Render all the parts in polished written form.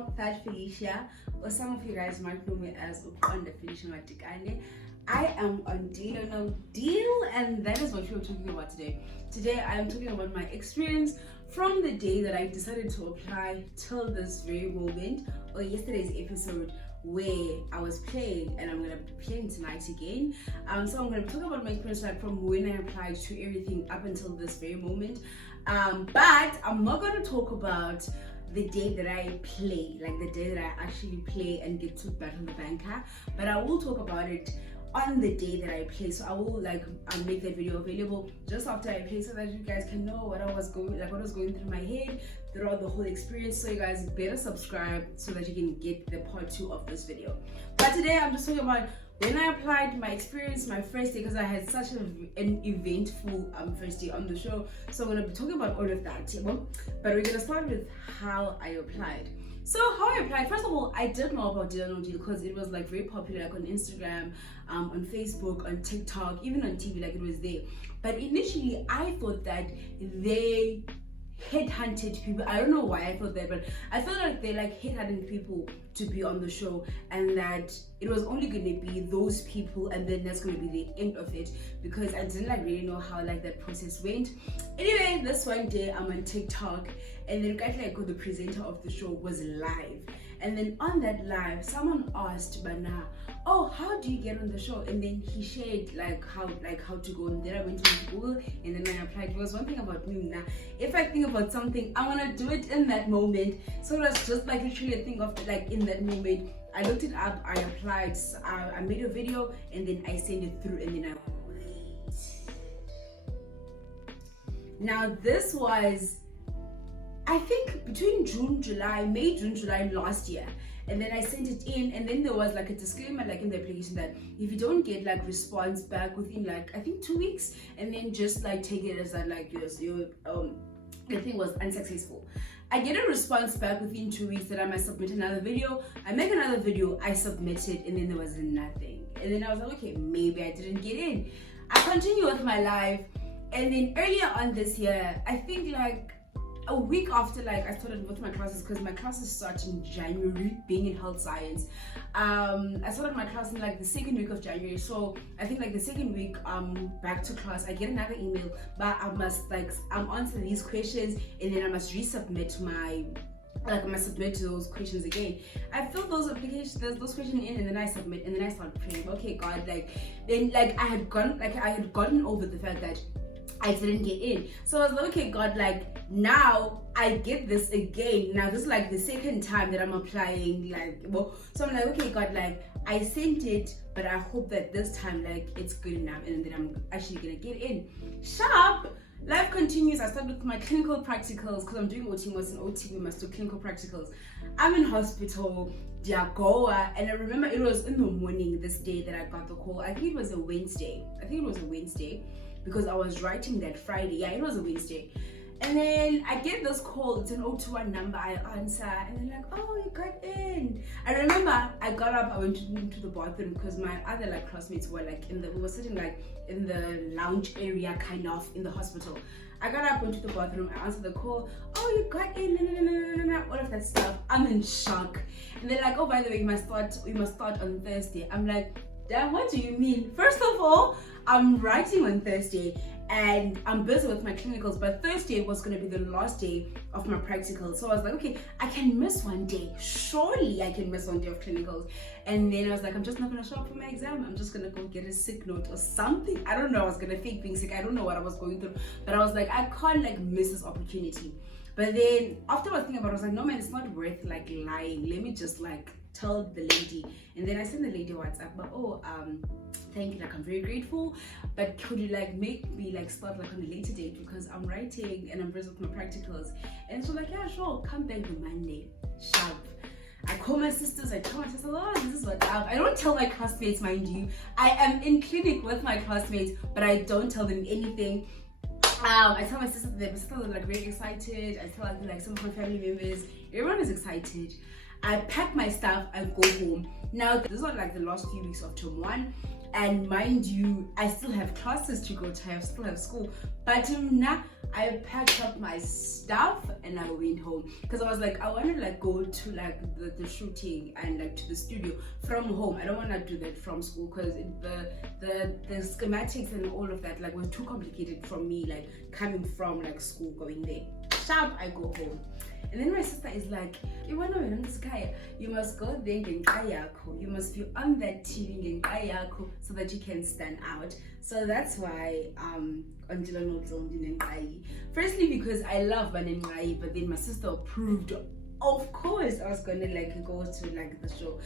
girl, FattFelicia, or some of you guys might know me as FattFelicia Matikane. I am on Deal or No Deal, and that is what we're talking about today. Today I am talking about my experience from the day that I decided to apply till this very moment, or yesterday's episode where I was playing, and I'm going to be playing tonight again. So I'm going to talk about my experience like from when I applied to everything up until this very moment. But I'm not going to talk about the day that I play, like the day that I actually play and get to battle the banker, but I will talk about it on the day that I play. So I will make that video available just after I play so that you guys can know what was going through my head throughout the whole experience. So you guys better subscribe so that you can get the part 2 of this video. But today I'm just talking about when I applied, my experience, my first day, because I had such an eventful first day on the show. So I'm going to be talking about all of that. But we're going to start with how I applied. So how I applied, first of all, I did know about Deal or No Deal because it was like very popular, like on Instagram, on Facebook, on TikTok, even on TV, like it was there. But initially I thought that they headhunted people. I don't know why I thought that, but I felt like they headhunted people to be on the show, and that it was only going to be those people, and then that's going to be the end of it, because I didn't really know how that process went. Anyway, this one day I'm on TikTok, and then the presenter of the show was live, and then on that live someone asked Bana, oh, how do you get on the show? And then he shared how to go, and then I went to Google and then I applied. It was one thing about me now, if I think about something I want to do it in that moment. So it was just literally a thing of in that moment I looked it up, I applied, I made a video, and then I sent it through, and then I waited. Now this was, I think, between May, June, July last year. And then I sent it in, and then there was a disclaimer in the application that if you don't get response back within I think 2 weeks, and then just take it as that your the thing was unsuccessful. I get a response back within 2 weeks that I must submit another video. I make another video, I submit it, and then there was nothing. And then I was like, okay, maybe I didn't get in. I continue with my life, and then earlier on this year, I think a week after I started with my classes, because my classes start in January, being in health science. I started my class in the second week of January. So I think the second week back to class, I get another email, but I must answer these questions, and then I must resubmit my I must submit to those questions again. I filled those applications, those questions in, and then I submit, and then I start praying, okay God, then I had gotten over the fact that I didn't get in. So I was like, okay God, now I get this again. Now this is the second time that I'm applying, so I'm like, okay God, I sent it, but I hope that this time it's good enough, and then I'm actually gonna get in. Sharp. Life continues. I start with my clinical practicals, because I'm doing OT. What's an OT? We must do clinical practicals. I'm in hospital, Diagoa, and I remember it was in the morning this day that I got the call. I think it was a Wednesday. Because I was writing that Friday. Yeah, it was a Wednesday. And then I get this call. It's an 021 number. I answer, and they're oh, you got in. I remember I got up, I went into the bathroom, because my other classmates were we were sitting in the lounge area, kind of in the hospital. I got up, went to the bathroom, I answered the call. Oh, you got in, all of that stuff. I'm in shock. And they're oh, by the way, we must start on Thursday. I'm damn, what do you mean? First of all, I'm writing on Thursday, and I'm busy with my clinicals, but Thursday was going to be the last day of my practicals. So I was okay, I can miss one day. Surely I can miss one day of clinicals. And then I was I'm just not going to show up for my exam. I'm just going to go get a sick note or something. I don't know. I was going to fake being sick. I don't know what I was going through. But I was I can't miss this opportunity. But then after I was thinking about it, I was no man, it's not worth lying. Let me just tell the lady. And then I sent the lady WhatsApp, but thank you, I'm very grateful, but could you make me start on a later date, because I'm writing and I'm busy with my practicals. And so yeah, sure, come back on Monday. Sharp. I call my sisters, I tell my sisters, oh, this is what I don't tell my classmates, mind you. I am in clinic with my classmates, but I don't tell them anything. I tell my sisters, my sisters are very excited. I tell some of my family members, everyone is excited. I pack my stuff and go home. Now this is the last few weeks of term 1, and mind you, I still have classes to go to, I still have school, but now I packed up my stuff and I went home because I was like, I want to like go to like the shooting and like to the studio from home. I don't want to do that from school because the schematics and all of that like was too complicated for me, like coming from like school going there. Sharp, I go home. And then my sister is like, you must go there, you must be on that TV so that you can stand out. So that's why firstly because I love Banengai, but then my sister approved. Of course I was gonna like go to like the show,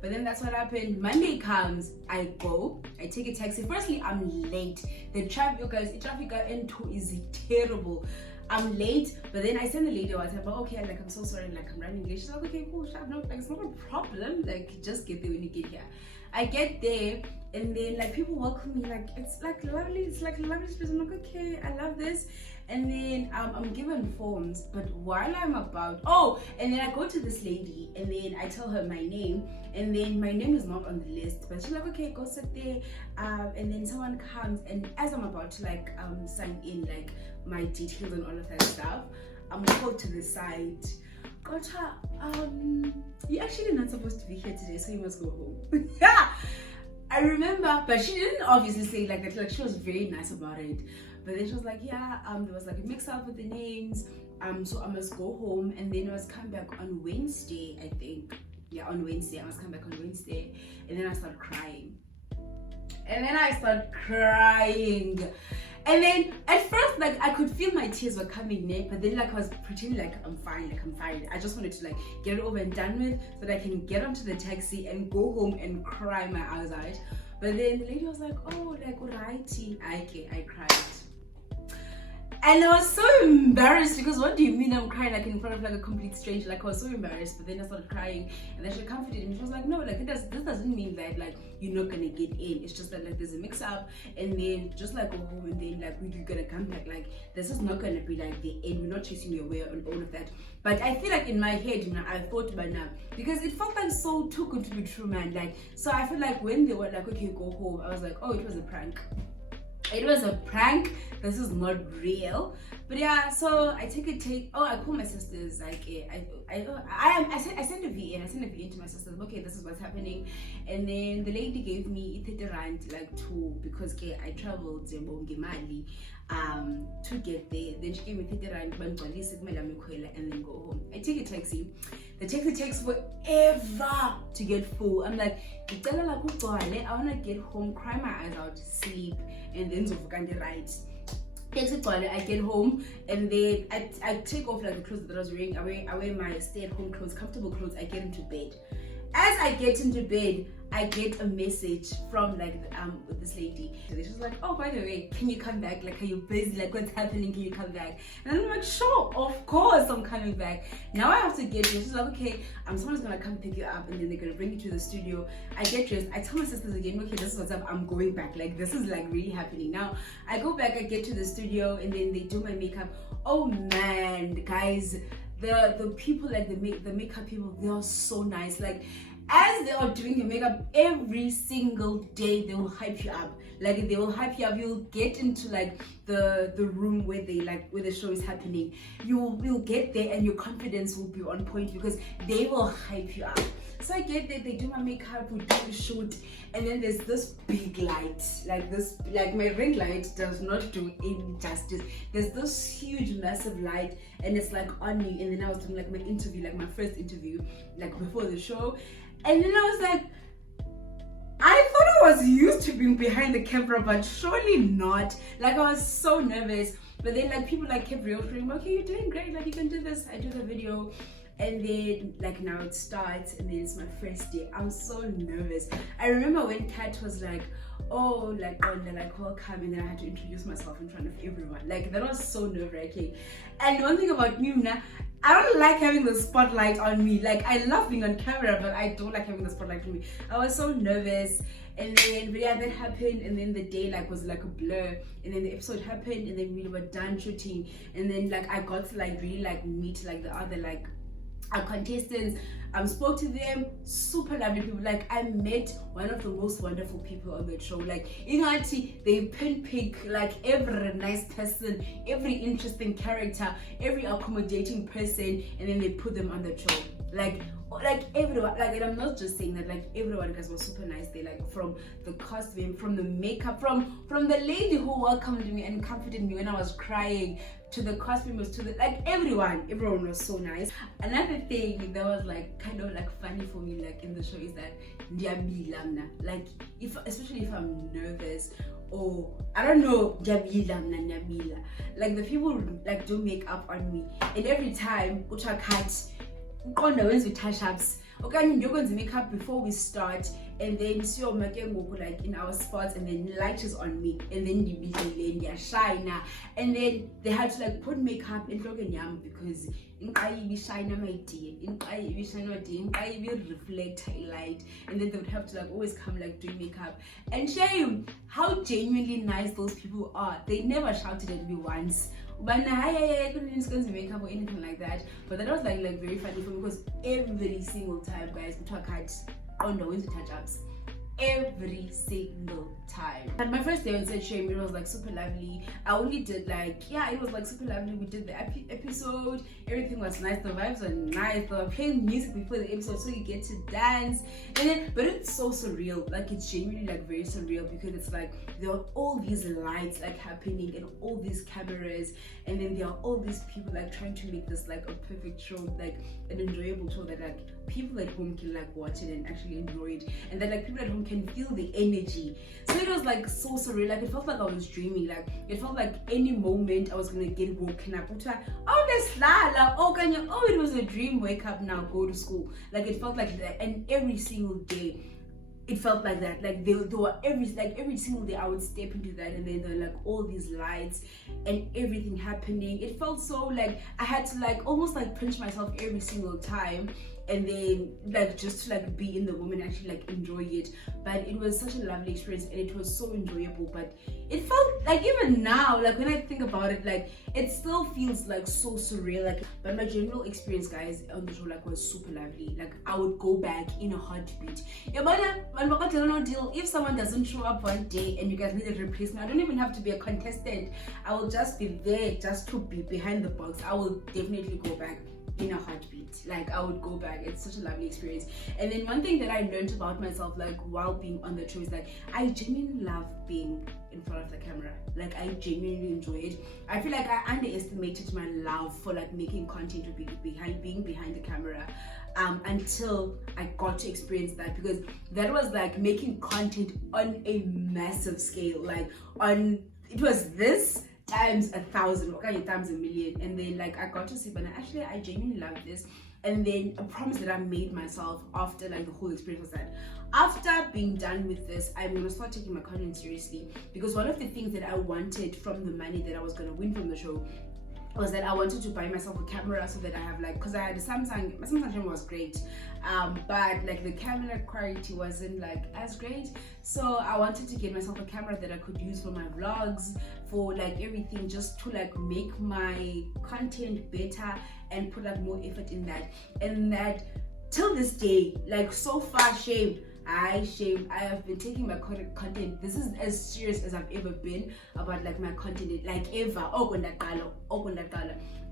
but then that's what happened. Monday comes, I go, I take a taxi. Firstly, I'm late. The traffic, you guys, the traffic at N2 is terrible. I'm late, but then I send the lady a WhatsApp, okay, like I'm so sorry, like I'm running late. She's like, okay, cool, no, like it's not a problem, like just get there when you get here. I get there and then like people welcome me, like it's like lovely, it's like a lovely space. I'm like, okay, I love this. And then I'm given forms, but while I'm about, and then I go to this lady and then I tell her my name, and then my name is not on the list, but she's like, okay, go sit there. And then someone comes, and as I'm about to like sign in like my details and all of that stuff, I'm called to the side. Gotcha, you're actually not supposed to be here today, so you must go home. Yeah, I remember, but she didn't obviously say like that. Like she was very nice about it. But then she was like, yeah, there was like a mix up with the names, so I must go home. And then I must come back on Wednesday, I think. Yeah, on Wednesday, I must come back on Wednesday. And then I start crying. And then at first, like I could feel my tears were coming there, but then like I was pretending like I'm fine. I just wanted to like get it over and done with so that I can get onto the taxi and go home and cry my eyes out. But then the lady was like, oh, like alrighty, I cried. And I was so embarrassed because what do you mean I'm crying like in front of like a complete stranger? Like I was so embarrassed, but then I started crying and then she comforted me. She was like, no, like this doesn't mean that like you're not gonna get in. It's just that like there's a mix up and then just like go home and then like we're gonna come back. Like this is not gonna be like the end. We're not chasing you away and all of that. But I feel like in my head, you know, I thought by now because it felt like so too good to be true, man. Like so I feel like when they were like, okay, go home, I was like, oh, it was a prank. It was a prank. This is not real. But yeah, so I I call my sisters, like I sent a VN. I sent a VN to my sisters. Okay, this is what's happening. And then the lady gave me 30 rand like to because I traveled Gemali to get there. Then she gave me 30 rand and then go home. I take a taxi. The taxi takes forever to get full. I'm like, I wanna get home, cry my eyes out, sleep, and then right. I get home and then I take off like the clothes that I was wearing. I wear my stay-at-home clothes, comfortable clothes. I get into bed. As I get into bed, I get a message from like this lady. She was like, oh, by the way, can you come back? Like, are you busy? Like, what's happening? Can you come back? And I'm like, sure, of course I'm coming back. Now I have to get dressed. She's like, okay, someone's gonna come pick you up and then they're gonna bring you to the studio. I get dressed. I tell my sisters again, okay, this is what's up. I'm going back. Like, this is like really happening. Now I go back, I get to the studio and then they do my makeup. Oh man, guys, the people, like the makeup people, they are so nice. Like as they are doing your makeup every single day, they will hype you up. Like they will hype you up. You'll get into like the room where the show is happening. You'll get there and your confidence will be on point because they will hype you up. So I get there, they do my makeup, we do the shoot, and then there's this big light, like my ring light does not do any justice. There's this huge massive light and it's like on me, and then I was doing like my interview, like my first interview, like before the show, and then I was like, I thought I was used to being behind the camera, but surely not. Like I was so nervous, but then like people like kept reassuring, okay, you're doing great, like you can do this. I do the video. And then like now it starts and then it's my first day. I'm so nervous. I remember when Kat was like, oh, like on the like welcome, and then I had to introduce myself in front of everyone. Like that was so nerve-wracking. And one thing about me, I don't like having the spotlight on me. Like I love being on camera, but I don't like having the spotlight on me. I was so nervous. And then yeah, that happened, and then the day like was like a blur, and then the episode happened, and then we were done shooting, and then like I got to like really like meet like the other like our contestants. Spoke to them, super lovely people. Like I met one of the most wonderful people on the show. Like Ingati, they pinpick like every nice person, every interesting character, every accommodating person, and then they put them on the show. Like everyone, like, and I'm not just saying that, like everyone guys was super nice. They like from the costume, from the makeup, from the lady who welcomed me and comforted me when I was crying, to the costumers, to the like everyone was so nice. Another thing that was like kind of like funny for me like in the show is that like especially if I'm nervous or I don't know, like the people like do makeup on me, and every time with touch-ups okanye ndiyokwenza makeup before we start, and then siyoma ke ngoku like in our spots, and then light is on me, and then ndiyashine, and then they had to like put makeup enhlokweni yami because inqayi ibishine my dear, inqayi ibishine my dear, inqayi reflect light, and then they would have to like always come like doing makeup. And shame how genuinely nice those people are. They never shouted at me once but I couldn't go to makeup or anything like that. But that was like very funny for me because every single time, guys, we talk on the winter touch-ups. Every single time. But my first day on set shame, it was like super lovely. I only did like, it was like super lovely. We did the episode, everything was nice, the vibes were nice, they were playing music before the episode so you get to dance. And then, but it's so surreal, like it's genuinely like very surreal because it's like there are all these lights like happening and all these cameras, and then there are all these people like trying to make this like a perfect show, like an enjoyable show that like people at home can like watch it and actually enjoy it, and that like people at home can feel the energy. So it was like so surreal, like it felt like I was dreaming, like it felt like any moment I was gonna get woken up. Oh, it was a dream, wake up now, go to school. Like it felt like that, and every single day it felt like that. Like there were every single day I would step into that, and then there were like all these lights and everything happening. It felt so like I had to like almost like pinch myself every single time, and then like just to like be in the moment, actually like enjoy it. But it was such a lovely experience and it was so enjoyable. But it felt like even now, like when I think about it, like it still feels like so surreal. Like, but my general experience, guys, on the show like was super lovely. Like I would go back in a heartbeat. If someone doesn't show up one day and you guys need a replacement, I don't even have to be a contestant. I will just be there just to be behind the box. I will definitely go back in a heartbeat. Like I would go back. It's such a lovely experience. And then one thing that I learned about myself like while being on the show is that I genuinely love being in front of the camera. Like I genuinely enjoy it. I feel like I underestimated my love for like making content or being behind the camera until I got to experience that, because that was like making content on a massive scale. Like it was this times 1,000, okay, times 1,000,000, and then like I got to see, but actually I genuinely love this. And then a promise that I made myself after like the whole experience was that after being done with this, I'm gonna start taking my content seriously, because one of the things that I wanted from the money that I was gonna win from the show was that I wanted to buy myself a camera so that I have like, because I had a Samsung, my Samsung camera was great, but like the camera quality wasn't like as great. So I wanted to get myself a camera that I could use for my vlogs, for like everything, just to like make my content better and put like more effort in that. And that till this day, like so far, I have been taking my content. This is as serious as I've ever been about like my content, like ever.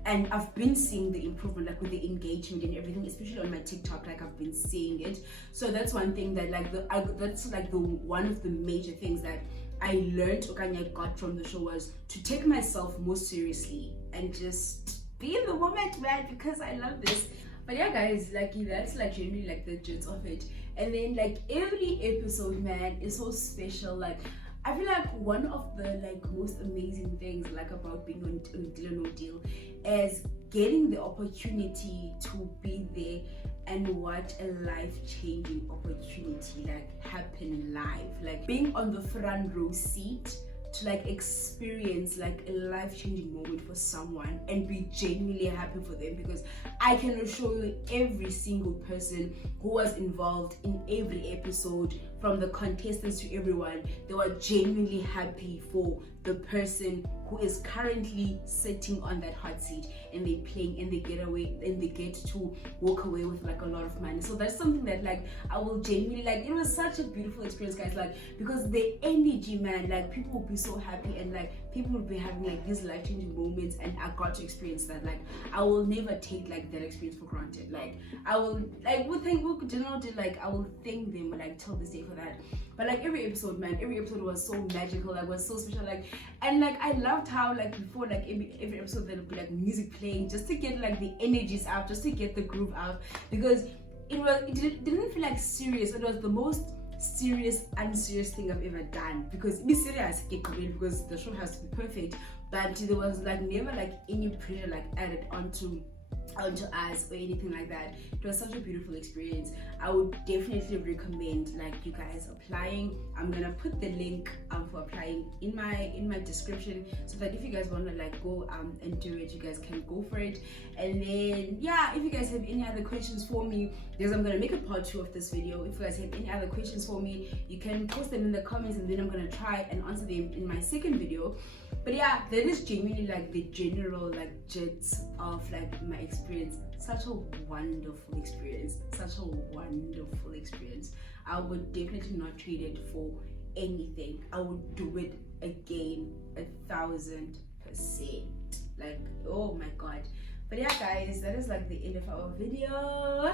And I've been seeing the improvement, like with the engagement and everything, especially on my TikTok. Like I've been seeing it. So that's one thing that like that's like the one of the major things that I learned, I got from the show, was to take myself more seriously and just be in the moment, man, because I love this. But yeah, guys, like that's like generally like the gist of it. And then like every episode, man, is so special. Like I feel like one of the like most amazing things like about being on Deal or No Deal is getting the opportunity to be there and watch a life-changing opportunity like happen live. Like being on the front row seat to like experience like a life-changing moment for someone and be genuinely happy for them, because I can assure you every single person who was involved in every episode, from the contestants to everyone, they were genuinely happy for the the person who is currently sitting on that hot seat, and they're playing, and they get away, and they get to walk away with like a lot of money. So that's something that like I will genuinely like. It was such a beautiful experience, guys, like, because the energy, man, like people will be so happy, and like people will be having like these life-changing moments, and I got to experience that. Like I will never take like that experience for granted. Like I will like would thank general did like I will thank them like till this day for that. But like every episode, man, every episode was so magical, like was so special, like, and like I loved how like before like every episode there would be like music playing just to get like the energies up, just to get the groove up, because it didn't feel like serious. It was the most serious, unserious thing I've ever done, because be serious because the show has to be perfect, but there was like never like any pressure like added onto us or anything like that. It was such a beautiful experience. I would definitely recommend like you guys applying. I'm gonna put the link for applying in my description, so that if you guys want to like go and do it, you guys can go for it. And then yeah, if you guys have any other questions for me, because I'm gonna make a part 2 of this video, if you guys have any other questions for me, you can post them in the comments, and then I'm gonna try and answer them in my second video. But yeah, that is genuinely like the general like gist of like my experience. Such a wonderful experience, such a wonderful experience. I would definitely not trade it for anything. I would do it again 1,000%. Like, oh my god. But yeah, guys, that is like the end of our video.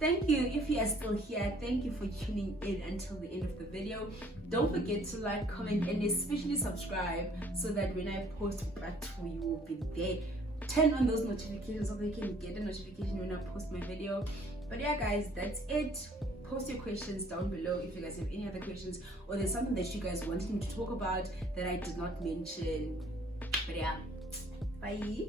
Thank you if you are still here. Thank you for tuning in until the end of the video. Don't forget to like, comment, and especially subscribe, so that when I post part 2, you will be there. Turn on those notifications so that you can get a notification when I post my video. But yeah, guys, that's it. Post your questions down below if you guys have any other questions, or there's something that you guys wanted me to talk about that I did not mention. But yeah, bye.